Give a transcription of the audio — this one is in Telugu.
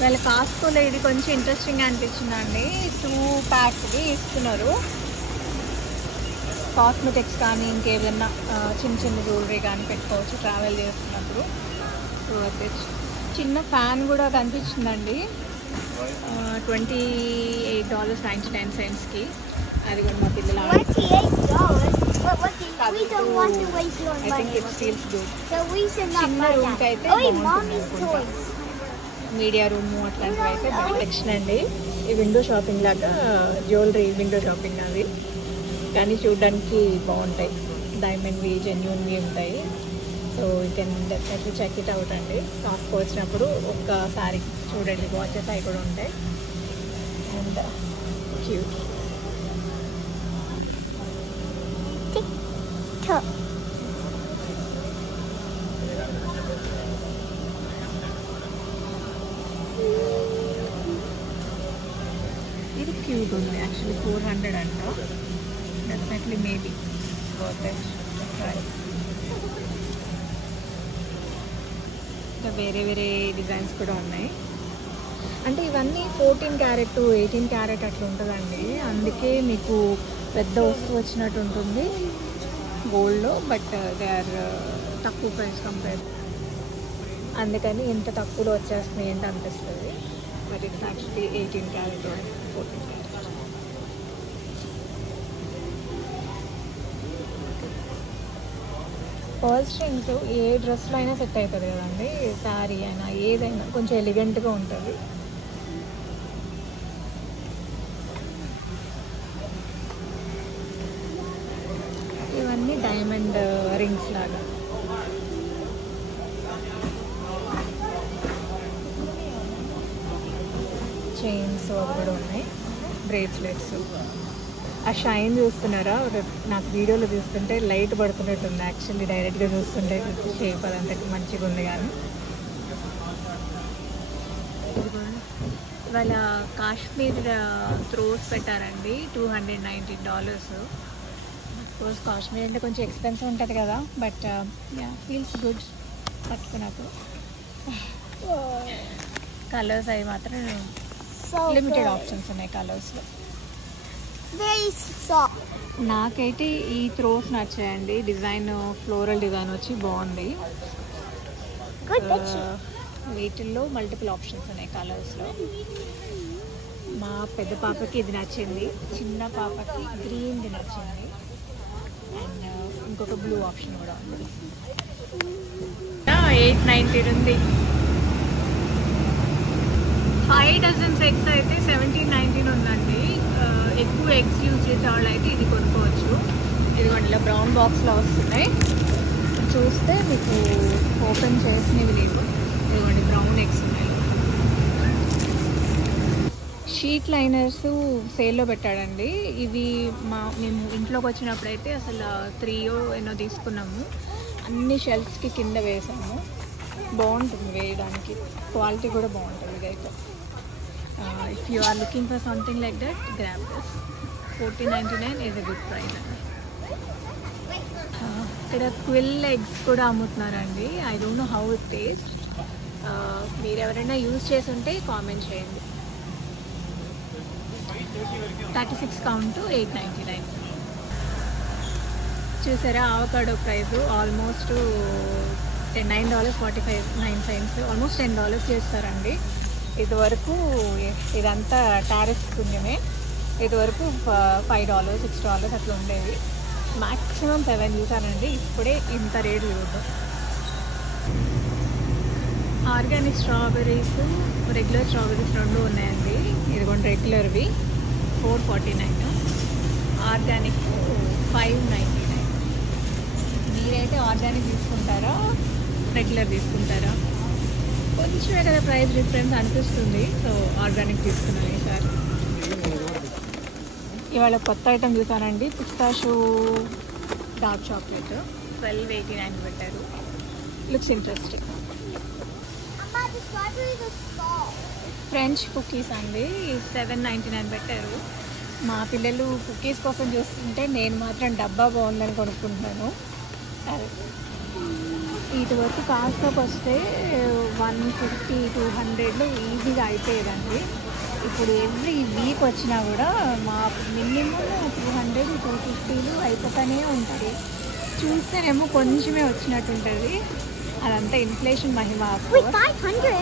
వాళ్ళ కాస్కోలో ఇది కొంచెం ఇంట్రెస్టింగ్ అనిపించిందండి. 2 ప్యాక్స్ది ఇస్తున్నారు. కాస్మెటిక్స్ కానీ ఇంకేదన్నా చిన్న చిన్న జ్యువెలరీ కానీ పెట్టుకోవచ్చు ట్రావెల్ చేస్తున్నప్పుడు. చిన్న ఫ్యాన్ కూడా కనిపించిందండి, $28.99కి. అది కూడా మా పిల్లలు చిన్న రూమ్కి అయితే మీడియా రూమ్ అట్లాంటివి అయితే సెక్షన్ అండి. ఈ విండో షాపింగ్ లాగా జ్యువెలరీ విండో షాపింగ్ అది, కానీ చూడడానికి బాగుంటాయి. డైమండ్వి జెన్యూన్వి ఉంటాయి. So you can definitely check it out అండి. కాస్ట్కి వచ్చినప్పుడు ఒక్కసారి చూడండి, వాచెస్ అవి కూడా ఉంటాయి. అండ్ క్యూట్ ఇది క్యూట్ ఉంది యాక్చువల్లీ. 400 అంట. Definitely maybe worth it try. ఇంకా వేరే వేరే డిజైన్స్ కూడా ఉన్నాయి. అంటే ఇవన్నీ 14 క్యారెట్ 18 క్యారెట్ అట్లా ఉంటుందండి. అందుకే మీకు పెద్ద వస్తువు వచ్చినట్టు ఉంటుంది గోల్డ్లో. బట్ దే ఆర్ తక్కువ ప్రైస్ కంపేర్, అందుకని ఇంత తక్కువలో వచ్చేస్తున్నాయి ఏంటి అనిపిస్తుంది. But it's actually 18 carat 14 carat. Pearl strings ఏ డ్రెస్లో అయినా సెట్ అవుతుంది కదండి. శారీ అయినా ఏదైనా కొంచెం ఎలిగెంట్గా ఉంటుంది. ఇవన్నీ డైమండ్ రింగ్స్ లాగా. చైన్స్ కూడా ఉన్నాయి, బ్రేస్లెట్స్. ఆ షైన్ చూస్తున్నారా? నాకు వీడియోలో చూస్తుంటే లైట్ పడుతున్నట్టుంది. యాక్చువల్లీ డైరెక్ట్గా చూస్తుంటే షేప్ అదంతా మంచిగా ఉంది. కానీ ఇవాళ కాశ్మీర్ త్రోస్ పెట్టారండి, $219. కోర్స్ కాశ్మీర్ అంటే కొంచెం ఎక్స్పెన్సివ్ ఉంటుంది కదా, బట్ యా ఫీల్స్ గుడ్ పట్టుకున్నప్పుడు. కలర్స్ అవి మాత్రం లిమిటెడ్ ఆప్షన్స్ ఉన్నాయి కలర్స్లో. నాకైతే ఈ త్రోస్ నచ్చాయండి. డిజైన్ ఫ్లోరల్ డిజైన్ వచ్చి బాగుంది. వీటిల్లో మల్టిపుల్ ఆప్షన్స్ ఉన్నాయి కలర్స్లో. మా పెద్ద పాపకి ఇది నచ్చింది, చిన్న పాపకి గ్రీన్ది నచ్చింది, అండ్ ఇంకొక బ్లూ ఆప్షన్ కూడా ఉంది. 890 ఉంది. 5 డజన్స్ ఎగ్స్ అయితే 1719 ఉందండి. ఎక్కువ ఎగ్స్ యూజ్ చేసే వాళ్ళు అయితే ఇది కొనుక్కోవచ్చు. ఇదిగోండి ఇలా బ్రౌన్ బాక్స్లో వస్తున్నాయి. చూస్తే మీకు ఓపెన్ చేసినవి లేవు. ఇదిగోండి బ్రౌన్ ఎగ్స్ ఉన్నాయి. షీట్ లైనర్స్ సేల్లో పెట్టాడండి. ఇవి మేము ఇంట్లోకి వచ్చినప్పుడైతే అసలు 3 ఎన్నో తీసుకున్నాము. అన్ని షెల్ఫ్స్కి కింద వేసాము. బాగుంటుంది వేయడానికి, క్వాలిటీ కూడా బాగుంటుంది ఇదైతే. If you are looking for something like that, grab this. 1499 is a good price అండి. ఇక్కడ క్విల్ ఎగ్స్ కూడా అమ్ముతున్నారండి. I don't know how it taste. మీరు ఎవరైనా యూజ్ చేసి ఉంటే కామెంట్ చేయండి. 36 కౌంట్ 899. చూసారా ఆవకాడో ప్రైస్ ఆల్మోస్ట్ $9.49, ఆల్మోస్ట్ $10 చేస్తారండి. ఇదివరకు ఇదంతా టారిఫ్ పుణ్యమే. ఇదివరకు $5 $6 అట్లా ఉండేవి. మ్యాక్సిమం 7 చూసానండి. ఇప్పుడే ఇంత రేటు చూద్దాం. ఆర్గానిక్ స్ట్రాబెర్రీస్, రెగ్యులర్ స్ట్రాబెర్రీస్ 2 ఉన్నాయండి. ఇదిగోండి రెగ్యులర్వి 449, ఆర్గానిక్ 599. మీరైతే ఆర్గానిక్ తీసుకుంటారా, రెగ్యులర్ తీసుకుంటారా? కొంచెమే కదా ప్రైస్ డిఫరెన్స్ అనిపిస్తుంది. సో ఆర్గానిక్ తీసుకున్నాను ఈసారి. ఇవాళ కొత్త ఐటమ్ చూసానండి, పిస్తాషో డార్క్ చాక్లెట్ 1289 పెట్టారు. Looks interesting. ఫ్రెంచ్ కుకీస్ అండి 799 పెట్టారు. మా పిల్లలు కుకీస్ కోసం చూస్తుంటే నేను మాత్రం డబ్బా బాగుందని కొనుక్కుంటున్నాను. వీటి వరకు కాస్ట్కి వస్తే 150 200లో ఈజీగా అయిపోయేదండి. ఇప్పుడు ఎవ్రీ వీక్ వచ్చినా కూడా మా మినిమం 200 250 అయిపోతూనే ఉంటుంది. చూస్తేనేమో కొంచెమే వచ్చినట్టు ఉంటుంది. అదంతా ఇన్ఫ్లేషన్ మహిమ. 500